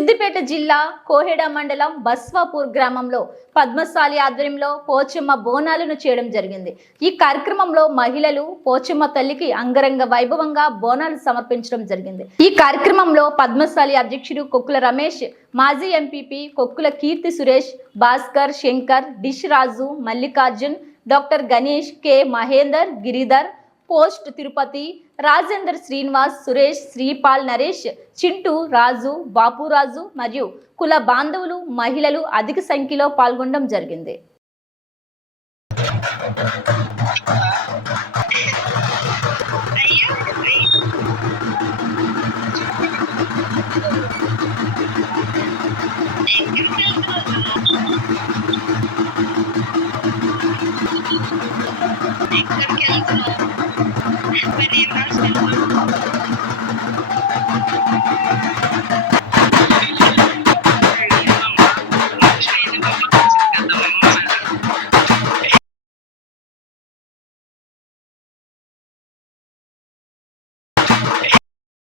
సిద్దిపేట జిల్లా కోహెడ మండలం బస్వాపూర్ గ్రామంలో పద్మశాలి ఆధ్వర్యంలో పోచమ్మ బోనాలను చేయడం జరిగింది. ఈ కార్యక్రమంలో మహిళలు పోచమ్మ తల్లికి అంగరంగ వైభవంగా బోనాలు సమర్పించడం జరిగింది. ఈ కార్యక్రమంలో పద్మశాలి అధ్యక్షుడు కొక్కుల రమేష్, మాజీ MPP Kokkula Keerthi Suresh, Bhaskar, Shankar, dish Raju, Mallikarjun, doctor Ganesh, K Mahender, Giridhar, post Tirupati, Rajender, Srinivas, Suresh, Sripal, Naresh, Chintu, Raju, Bapuraju మరియు కుల బాంధవులు, మహిళలు అధిక సంఖ్యలో పాల్గొనడం జరిగింది.